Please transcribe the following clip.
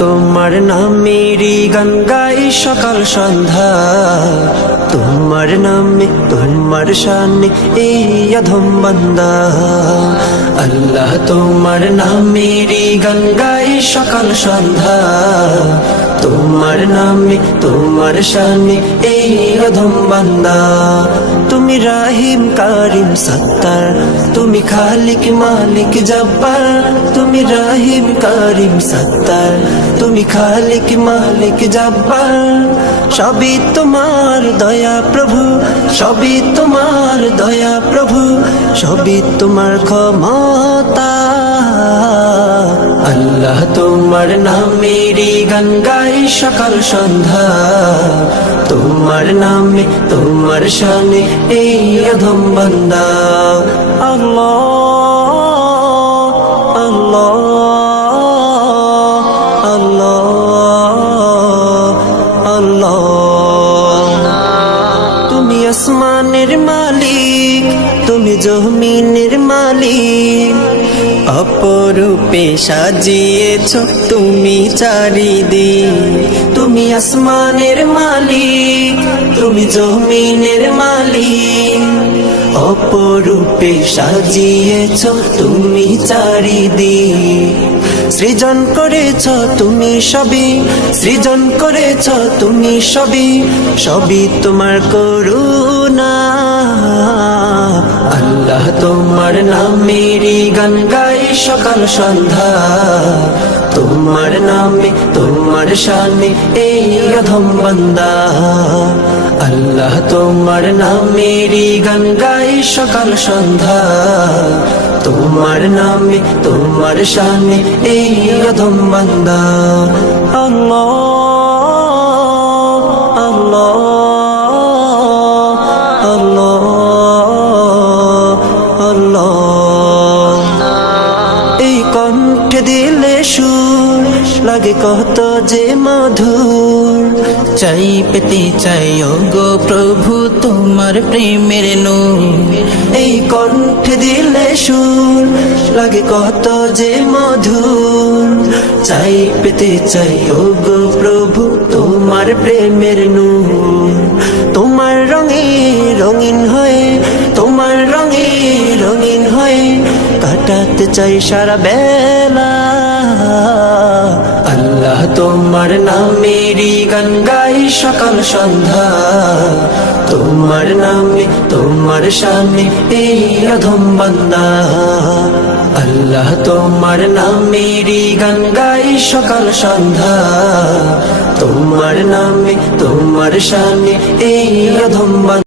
তোমার নামেরই গান গাই সকাল সন্ধ্যা, তোমার নামে তোমার শানে এই অধম বান্দা। আল্লাহ তোমার নামেরই গান গাই সকাল সন্ধ্যা, তোমার নামে তোমার শানে এই অধম বান্দা। তুমি রাহিম কারিম সত্তার, তুমি খালিক মালিক জব্বার। তুমি রাহিম কারিম সত্তার, তুমি খালিক মালিক জব্বার। সবই তোমার দয়া প্রভু, সবই তোমার দয়া প্রভু, সবই তোমার ক্ষমতা। আল্লাহ তোমার নামেরই গান গাই সকাল সন্ধ্যা, তোমার নামে তোমার শানে এই অধম বান্দা। আল্লাহ আল্লাহ আল্লাহ আল্লাহ। তুমি আসমানের মালিক, তুমি জমিনের মালিক, অপরূপে সাজিয়েছ তুমি চারিদিক। তুমি আসমানের মালিক, তুমি জমিনের মালিক, অপরূপে সাজিয়েছ তুমি চারিদিক। সৃজন করেছ তুমি সবই, সৃজন করেছ তুমি সবই, সবই তোমার করুণা। আল্লাহ তোমার নামেরই গান গাই সকাল সন্ধ্যা, তোমার নামে তোমার শানে এই অধম বান্দা। আল্লাহ তোমার নামেরই গান গাই সকাল সন্ধ্যা, তোমার নামে তোমার শানে এই অধম বান্দা। আল্লাহ আল্লাহ আল্লাহ আল্লাহ। এই কণ্ঠে দিলে সুর লাগে কত যে মধুর, চাই পেতে চাই গো প্রভু তোমার প্রেমের নূর। এই কণ্ঠে দিলে সুর লাগে কত যে মধুর, চাই পেতে চাই গো প্রভু তোমার প্রেমের নূর। তোমার রঙে রঙিন হয়ে, তোমার রঙে রঙিন হয়ে কাটাতে চাই সারা বেলা। আল্লাহ তোমার নামেরই গান গাই সকাল সন্ধ্যা, তোমার নামে তোমার শানে এই অধম বান্দা। আল্লাহ তোমার নামেরই গান গাই সকাল সন্ধ্যা, তোমার নামে তোমার শানে এই অধম বান্দা।